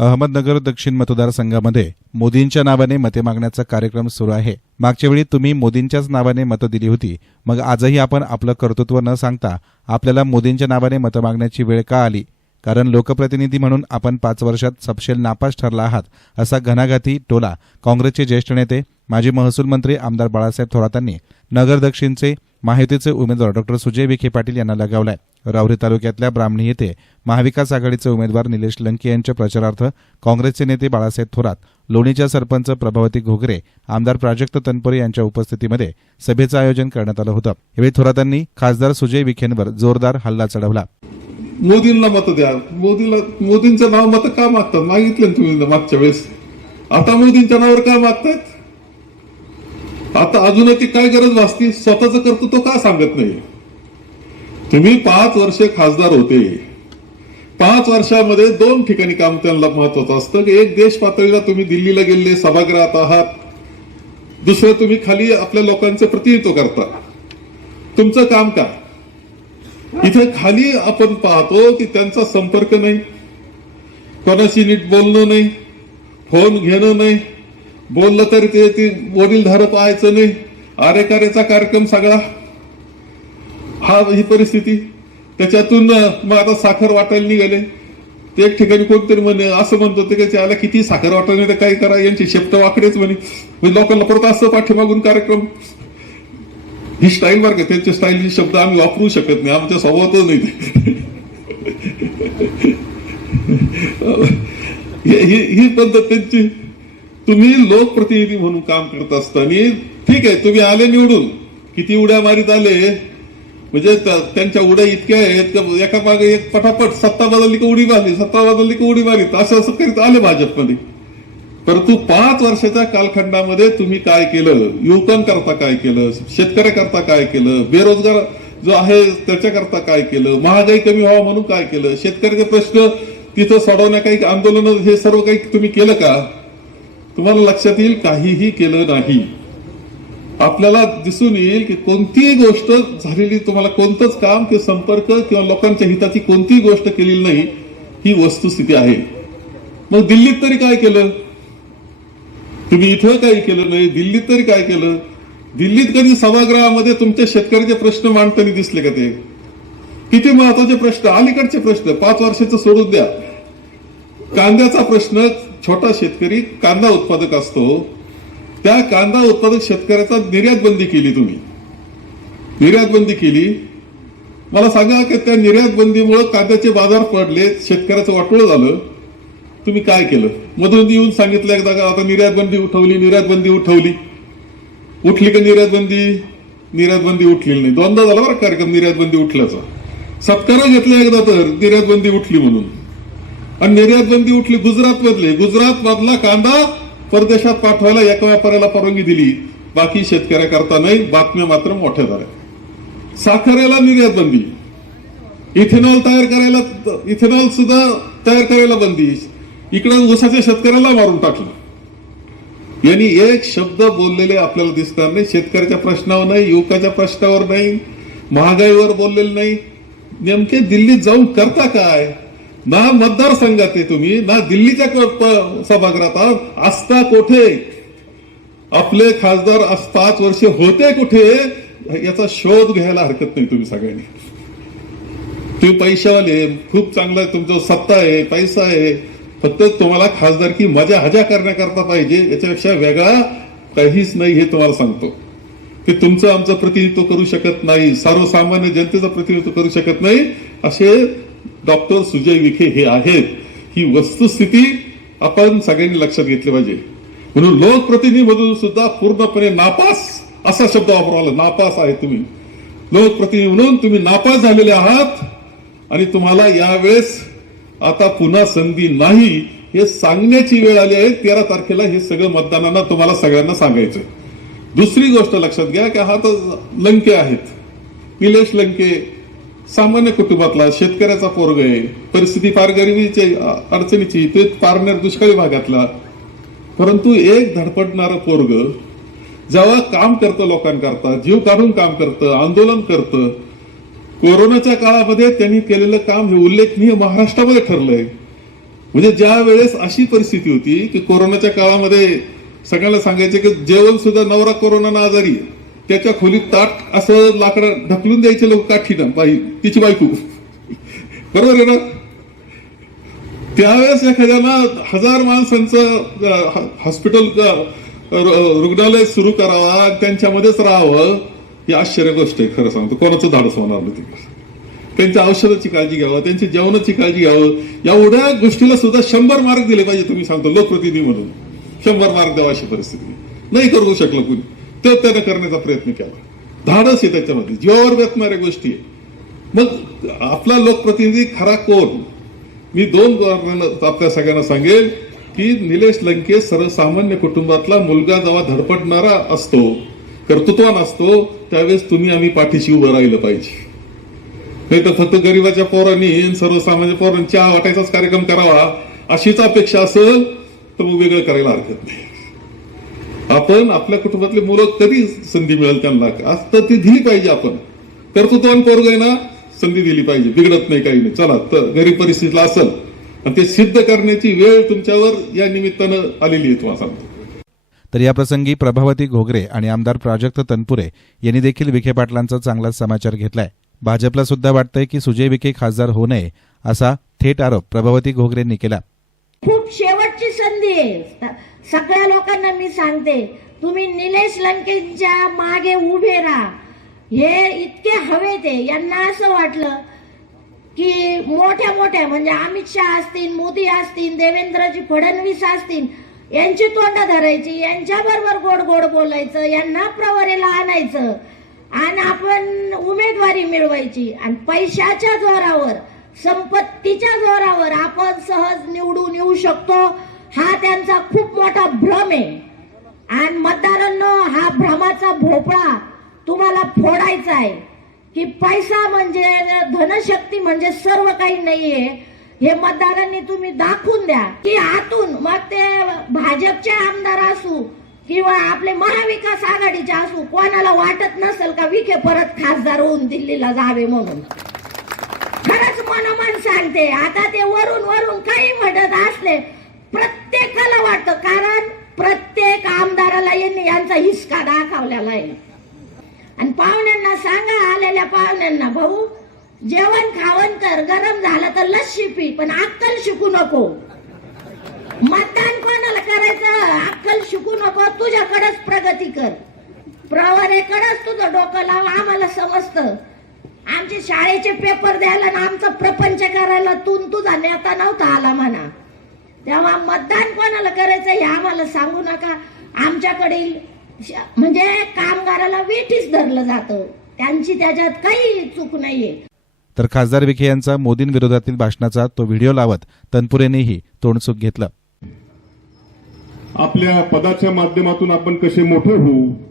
अहमदनगर दक्षिण मतदारसंघामध्ये मोदींच्या नावाने मते मागण्याचा कार्यक्रम सुरू आहे. मागच्या वेळी तुम्ही मोदींच्याच नावाने मतं दिली होती. मग आजही आपण आपलं कर्तृत्व न सांगता आपल्याला मोदींच्या नावाने मतं मागण्याची वेळ का आली? कारण लोकप्रतिनिधी म्हणून आपण पाच वर्षात सपशेल नापास ठरला आहात असा घणाघाती टोला काँग्रेसचे ज्येष्ठ नेते माजी महसूल मंत्री आमदार बाळासाहेब थोरातांनी नगर दक्षिणचे माहितीचे उमेदवार डॉक्टर सुजय विखे पाटील यांना लगावलाय. रावरी तालुक्यातल्या ब्राह्मणी येथे महाविकास आघाडीचे उमेदवार निलेश लंके यांच्या प्रचारार्थ काँग्रेसचे नेते बाळासाहेब थोरात लोणीच्या सरपंच प्रभावती घोगरे आमदार प्राजक्त तनपुरे यांच्या उपस्थितीमध्ये सभेचं आयोजन करण्यात आलं होतं. यावेळी थोरातांनी खासदार सुजय विखेंवर जोरदार हल्ला चढवला. मोदींना मत द्या मोदीला मोदींचं नाव मत का मागतात मागितलं तुम्ही मागच्या वेळेस? आता मोदींच्या नावावर का मागतात आता अजूनही ती काय गरज भासती? स्वतःच कर्तृत्व का सांगत नाही तुम्ही पाच वर्षे खासदार होते. पाच वर्षामध्ये दोन ठिकाणी काम त्यांना महत्वाचं असतं. की एक देश पातळीला तुम्ही दिल्लीला गेले सभागृहात आहात. दुसरं तुम्ही खाली आपल्या लोकांचं प्रतिनिधित्व करता. तुमचं काम काय? इथे खाली आपण पाहतो की त्यांचा संपर्क नाही. कोणाशी नीट बोलणं नाही. फोन घेणं नाही. बोललं तरी ते ते वडील धार पाहायचं नाही. आरेकारेचा कार्यक्रम सगळा. हा ही परिस्थिती. त्याच्यातून मग आता साखर वाटायला निघाले. ते एक ठिकाणी कोणतरी म्हणे असं म्हणतो ते की किती साखर वाटायला तर काय करा यांची शेपट वाकडेच म्हणे. म्हणजे लोकांना परत असं पाठीमागून कार्यक्रम. ही स्टाईल बरं का त्यांच्या स्टाईल शब्द आम्ही वापरू शकत नाही. आमच्या स्वभावातच नाही ते. ही- ही पद्धत त्यांची. तुम्ही लोकप्रतिनिधी म्हणून काम करत असताना ठीक आहे तुम्ही आले निवडून. किती उड्या मारीत आले? म्हणजे त्यांच्या उड्या इतक्या आहेत का एका मागे एक पटापट सत्ता बदलली का उडी मारली सत्ता बदलली का उडी मारली असं असं करीत आले भाजपमध्ये. परंतु पाच वर्षाच्या कालखंडामध्ये तुम्ही काय केलं? युवकांकरता काय केलं? शेतकऱ्याकरता काय केलं? बेरोजगार जो आहे त्याच्याकरता काय केलं? महागाई कमी व्हावं म्हणून काय केलं? शेतकऱ्याचे प्रश्न तिथं सोडवण्या काही आंदोलन हे सर्व काही तुम्ही केलं का? तुम्हाला लक्षात येईल काहीही केलं नाही. आपल्याला दिसून येईल की कोणतीही गोष्ट झालेली तुम्हाला कोणतंच काम किंवा संपर्क किंवा लोकांच्या हिताची कोणतीही गोष्ट केलेली नाही ही वस्तुस्थिती आहे. मग दिल्लीत तरी काय केलं? तुम्ही इथं काही केलं नाही दिल्लीत तरी काय केलं? दिल्लीत कधी सभागृहामध्ये तुमच्या शेतकऱ्याचे प्रश्न मांडताना दिसले का ते? किती महत्त्वाचे प्रश्न अलीकडचे प्रश्न पाच वर्षाचं सोडून द्या. कांद्याचा प्रश्न छोटा शेतकरी कांदा उत्पादक असतो. त्या कांदा उत्पादक शेतकऱ्याचा निर्यात बंदी केली तुम्ही. निर्यात बंदी केली. मला सांगा की त्या निर्यात बंदीमुळे कांद्याचे बाजार पडले शेतकऱ्याचं वाटोळं झालं. तुम्ही काय केलं? मधून येऊन सांगितलं एकदा का आता निर्यात बंदी उठवली निर्यात बंदी उठवली. उठली का निर्यात बंदी निर्यात बंदी उठलेली नाही. दोनदा झाला बरं कार्यक्रम निर्यात बंदी उठल्याचा. सत्कार घेतला एकदा तर निर्यात बंदी उठली म्हणून. आणि निर्यात बंदी उठली गुजरात मधले गुजरात मधला कांदा परदेशात पाठवायला एका व्यापाऱ्याला परवानगी दिली. बाकी शेतकऱ्याकरता नाही बातम्या मात्र मोठ्या झाल्या. साखरेला निर्यात बंदी. इथेनॉल तयार करायला इथेनॉल सुद्धा तयार करायला बंदी. इकडे ऊसाच्या शेतकऱ्याला मारून टाकलं. यांनी एक शब्द बोललेले आपल्याला दिसणार नाही. शेतकऱ्याच्या प्रश्नावर नाही युवकाच्या प्रश्नावर नाही महागाईवर बोललेलं नाही. नेमके दिल्लीत जाऊन करता काय? ना मतदारसंघात आहे तुम्ही ना दिल्लीच्या सभागृहात आहात. असता कोठे? आपले खासदार पाच वर्ष होते कुठे? याचा शोध घ्यायला हरकत नाही तुम्ही सगळ्यांनी. तुम्ही पैशावाले खूप चांगला तुमचं सत्ता आहे पैसा आहे. फक्त तुम्हाला खासदारकी मजा हजा करण्याकरता पाहिजे याच्यापेक्षा वेगळा काहीच नाही हे तुम्हाला सांगतो. की तुमचं आमचं प्रतिनिधित्व करू शकत नाही सर्वसामान्य जनतेचं प्रतिनिधित्व करू शकत नाही असे डॉक्टर सुजय विखे हे आहेत ही वस्तुस्थिती आपण सगळ्यांनी लक्षात घेतली पाहिजे. म्हणून लोकप्रतिनिधी सुद्धा पूर्णपणे नापास असा शब्द वापरावा नापास आहे तुम्ही. लोकप्रतिनिधी म्हणून तुम्ही नापास झालेले आहात आणि तुम्हाला यावेळेस आता पुन्हा संधी नाही हे सांगण्याची वेळ आली आहे तेरा तारखेला हे सगळं मतदानांना तुम्हाला सगळ्यांना सांगायचं दुसरी गोष्ट लक्षात घ्या की हा तर लंके आहेत. निलेश लंके सामान्य कुटुंबातला शेतकऱ्याचा पोरग आहे. परिस्थिती फार गरिबीची अडचणीची ते पारनेर दुष्काळी भागातला. परंतु एक धडपडणारा पोरग जेव्हा काम करतं लोकांकरता जीव काढून काम करतं आंदोलन करतं कोरोनाच्या काळामध्ये त्यांनी केलेलं काम हे उल्लेखनीय महाराष्ट्रामध्ये ठरलंय. म्हणजे ज्या वेळेस अशी परिस्थिती होती की कोरोनाच्या काळामध्ये सगळ्यांना सांगायचे की जेवण सुद्धा नवरा कोरोनानं आजारी आहे. त्याच्या खोलीत ताट असं लाकडं ढकलून द्यायचे लोक काठीनं बाई तिची बायको. बरोबर आहे ना? त्यावेळेस एखाद्याला हजार माणसांचं हॉस्पिटल रुग्णालय सुरू करावा त्यांच्यामध्येच राहावं ही आश्चर्य गोष्ट आहे खरं सांगतो. कोणाचं धाडस होणार नाही तिकडे. त्यांच्या औषधाची काळजी घ्यावं त्यांची जेवणाची काळजी घ्यावं. एवढ्या गोष्टीला सुद्धा शंभर मार्क दिले पाहिजे तुम्ही सांगतो लोकप्रतिनिधी म्हणून. शंभर मार्क द्यावा अशी परिस्थिती. नाही करू शकलं कुणी. तर त्यानं करण्याचा प्रयत्न केला. धाडस आहे त्याच्यामध्ये. जीवावर बेतणाऱ्या गोष्टी आहे मग आपला लोकप्रतिनिधी खरा कोण? मी दोन आपल्या सगळ्यांना सांगेल की निलेश लंके सर्वसामान्य कुटुंबातला मुलगा जेव्हा धडपडणारा असतो कर्तृत्वान असतो त्यावेळेस तुम्ही आम्ही पाठीशी उभं राहिलं पाहिजे. नाही तर फक्त गरीबाच्या पोरांनी सर्वसामान्य पोरांनी चहा वाटायचाच कार्यक्रम करावा अशीच अपेक्षा असेल तर मग वेगळं करायला हरकत नाही. आपण आपल्या कुटुंबातले मुलं कधी संधी मिळेल त्यांना? आता ती दिली पाहिजे आपण. कर्तृत्वान पोरग आहे ना संधी दिली पाहिजे. बिघडत नाही काही नाही. चला तर गरीब परिस्थितीला असेल. आणि ते सिद्ध करण्याची वेळ तुमच्यावर या निमित्तानं आलेली आहे तुम्हाला सांगतो तर या प्रसंगी प्रभावती घोगरे आणि आमदार प्राजक्त तनपुरे यांनी देखील विखे पाटलांचा चांगलाच समाचार घेतलाय. भाजपला सुद्धा वाटतंय की सुजय विखे खासदार होऊ नये असा थेट आरोप प्रभावती घोगरेंनी केला. खूप शेवटची संधी आहे. सगळ्या लोकांना मी सांगते तुम्ही निलेश लंकेच्या मागे उभे राहा. हे इतके हवे ते. यांना असं वाटलं की मोठ्या मोठ्या म्हणजे अमित शहा असतील मोदी असतील देवेंद्रजी फडणवीस असतील यांची तोंड धरायची यांच्या बरोबर गोड गोड बोलायचं यांना प्रवरेला आणायचं. आणि आपण उमेदवारी मिळवायची. आणि पैशाच्या जोरावर संपत्तीच्या जोरावर आपण सहज निवडून येऊ शकतो. हा त्यांचा खूप मोठा भ्रम आहे. आणि मतदारांनो हा भ्रमाचा भोपळा तुम्हाला फोडायचा आहे. की पैसा म्हणजे धनशक्ती म्हणजे सर्व काही नाहीये. हे मतदारांनी तुम्ही दाखवून द्या. की आतून मग ते भाजपचे आमदार असू किंवा आपले महाविकास आघाडीचे असू कोणाला वाटत नसेल का विखे परत खासदार होऊन दिल्लीला जावे म्हणून? मन मन सांगते आता ते वरून वरून काही म्हणत असले प्रत्येकाला वाटतं कारण प्रत्येक आमदाराला यांनी यांचा हिसका दाखवलेला आहे. आणि पाहुण्यांना सांगा आलेल्या पाहुण्यांना भाऊ जेवण खावण कर गरम झालं तर लस्सी पी पण अक्कल शिकू नको. मतदान कोणाला करायचं? अक्कल शिकू नको तुझ्याकडेच प्रगती कर. प्रवरेकडेच तुझं डोकं लाव आम्हाला समजतं. आमचे शाळेचे पेपर द्यायला ना आमचा प्रपंच करायला तू न तुझा नेता नव्हता आला म्हणा. तेव्हा मतदान कोणाला करायचं हे आम्हाला सांगू नका. आमच्याकडील श- म्हणजे कामगाराला वेठीच धरलं जातं. त्यांची त्याच्यात काही चूक नाहीये. तर खासदार विखे यांचा मोदींविरोधातील भाषणाचा तो व्हिडिओ लावत तनपुरेनेही तोंडसुख घेतलं. आपल्या पदाच्या माध्यमातून आपण कसे मोठे होऊ?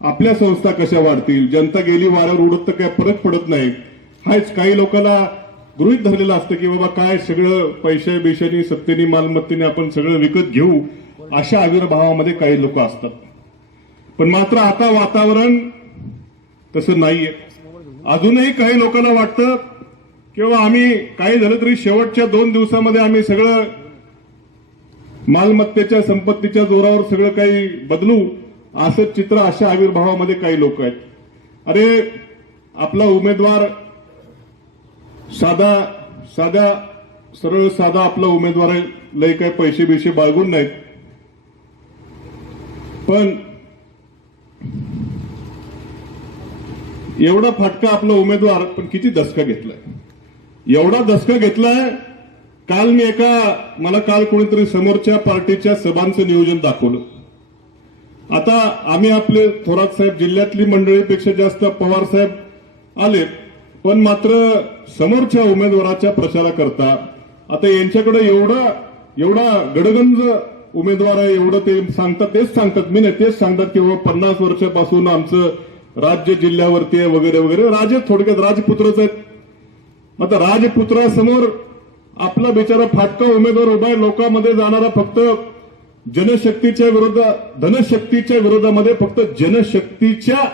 आपल्या संस्था कशा वाढतील? जनता गेली वाऱ्यावर उडत तर काय फरक पडत नाही. हाच काही लोकांना गृहित धरलेलं असतं की बाबा काय सगळं पैशा बिशानी सत्तेनी मालमत्तेने आपण सगळं विकत घेऊ अशा आविर्भावामध्ये काही लोक असतात. पण मात्र आता वातावरण तसं नाहीये. अजूनही काही लोकांना वाटतं किंवा आम्ही काही झालं तरी शेवटच्या दोन दिवसामध्ये आम्ही सगळं मालमत्तेच्या संपत्तीच्या जोरावर सगळं काही बदलू. असं चित्र अशा आविर्भावामध्ये काही लोक आहेत. अरे आपला उमेदवार साधा साधा सरळ साधा आपला उमेदवार आहे. लय काही पैसे बिशे बाळगून नाहीत. पण एवढा फाटका आपला उमेदवार पण किती दसका घेतलाय. एवढा दसका घेतलाय काल मी एका मला काल कोणीतरी समोरच्या पार्टीच्या सभांचं नियोजन दाखवलं. आता आम्ही आपले थोरात साहेब जिल्ह्यातली मंडळीपेक्षा जास्त पवार साहेब आले पण मात्र समोरच्या उमेदवाराच्या प्रचाराकरता आता यांच्याकडे एवढा एवढा गडगंज उमेदवार आहे एवढं ते सांगतात तेच सांगतात. मी नाही तेच सांगतात की बाबा पन्नास वर्षापासून आमचं राज्य जिल्ह्यावरती आहे वगैरे वगैरे. राजे थोडक्यात राजपुत्रच आहेत. आता राजपुत्रासमोर आपला बिचारा फाटका उमेदवार उभा आहे लोकांमध्ये जाणारा फक्त जनशक्तीच्या विरुद्ध धनशक्तीच्या विरोधामध्ये फक्त जनशक्तीच्या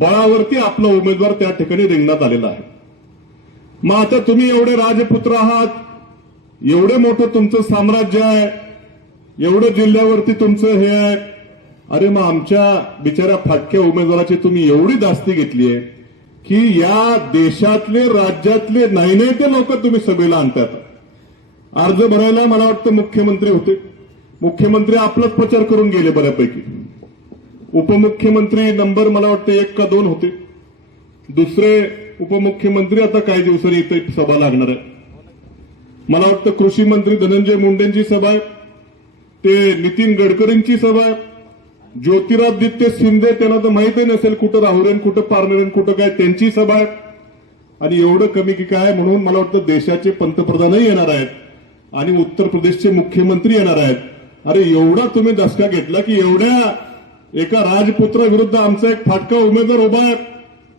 बळावरती आपला उमेदवार त्या ठिकाणी रिंगणात आलेला आहे. मग आता तुम्ही एवढे राजपुत्र आहात एवढं मोठं तुमचं साम्राज्य आहे एवढं जिल्ह्यावरती तुमचं हे आहे. अरे मग आमच्या बिचाऱ्या फाटक्या उमेदवाराची तुम्ही एवढी दास्ती घेतली आहे की या देशातले राज्यातले नाही नाही ते लोक तुम्ही सभेला आणतात. अर्ज भरायला मला वाटतं मुख्यमंत्री होते. मुख्यमंत्री आपलाच प्रचार करून गेले बऱ्यापैकी. उपमुख्यमंत्री नंबर मला वाटतं एक का दोन होते. दुसरे उपमुख्यमंत्री आता काही दिवसांनी इथे सभा लागणार आहे. मला वाटतं कृषी मंत्री धनंजय मुंडेंची सभा आहे. ते नितीन गडकरींची सभा आहे. ज्योतिरादित्य शिंदे त्यांना तर माहितही नसेल कुठं राहुरेन कुठं पारनेरेन कुठं काय त्यांची सभा आहे. आणि एवढं कमी की काय म्हणून मला वाटतं देशाचे पंतप्रधानही येणार आहेत. आणि उत्तर प्रदेशचे मुख्यमंत्री येणार आहेत. अरे एवढा तुम्ही दसका घेतला की एवढ्या एका राजपुत्रा विरुद्ध आमचा एक फाटका उमेदवार उभा आहे.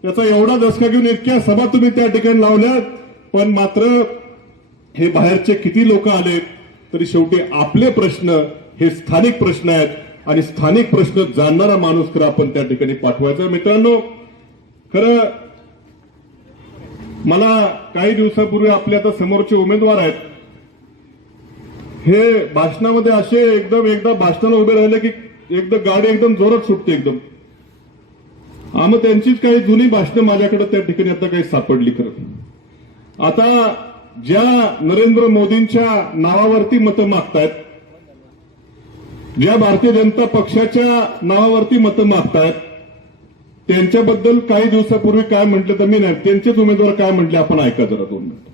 त्याचा एवढा दसका घेऊन इतक्या सभा तुम्ही त्या ठिकाणी लावल्यात. पण मात्र हे बाहेरचे किती लोक आले तरी शेवटी आपले प्रश्न हे स्थानिक प्रश्न आहेत. आणि स्थानिक प्रश्न जाणणारा माणूस खरं आपण त्या ठिकाणी पाठवायचा मित्रांनो खरं मला काही दिवसापूर्वी आपले आता समोरचे उमेदवार आहेत. हे भाषणामध्ये असे एकदम एकदा भाषणाला उभे राहिले की एकदम गाडी एकदम जोरात सुटते एकदम. आम्ही त्यांचीच काही जुनी भाषणं माझ्याकडे त्या ठिकाणी आता काही सापडली खरं आता ज्या नरेंद्र मोदींच्या नावावरती मतं मागतायत ज्या भारतीय जनता पक्षाच्या नावावरती मतं मागतायत त्यांच्याबद्दल काही दिवसापूर्वी काय म्हटलं तर मी नाही त्यांचेच उमेदवार काय म्हटले आपण ऐका जरा दोन मिनिटं.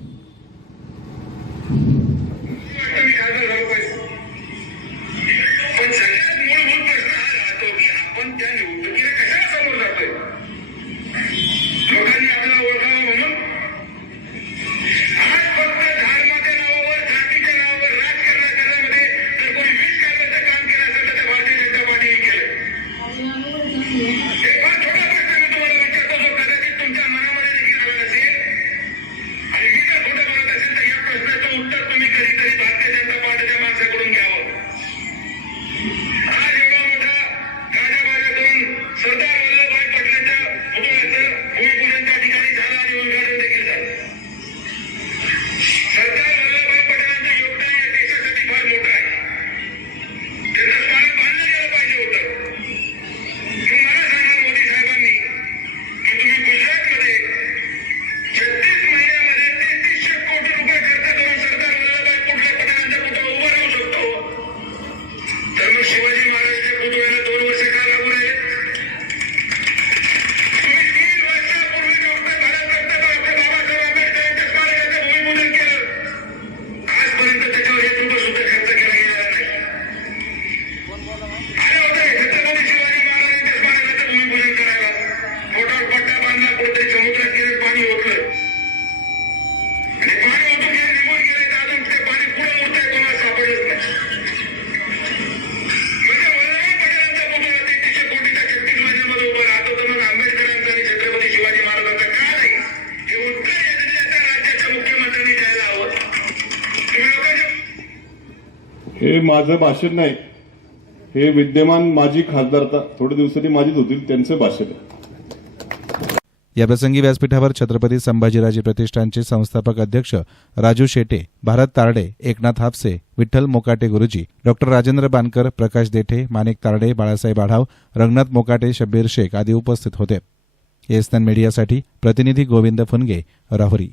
हे माझं भाषण नाही. हे विद्यमान माजी खासदार थोडे थोड्या दिवसांनी माझीच होतील त्यांचं भाषण आहे. या प्रसंगी व्यासपीठावर छत्रपती संभाजीराजे प्रतिष्ठानचे संस्थापक अध्यक्ष राजू शेटे भारत तारडे एकनाथ हापसे विठ्ठल मोकाटे गुरुजी डॉक्टर राजेंद्र बानकर प्रकाश देठे माणिक तारडे बाळासाहेब आढाव रंगनाथ मोकाटे शब्बीर शेख आदी उपस्थित होते. एसन मीडियासाठी प्रतिनिधी गोविंद फुनगे राहुरी.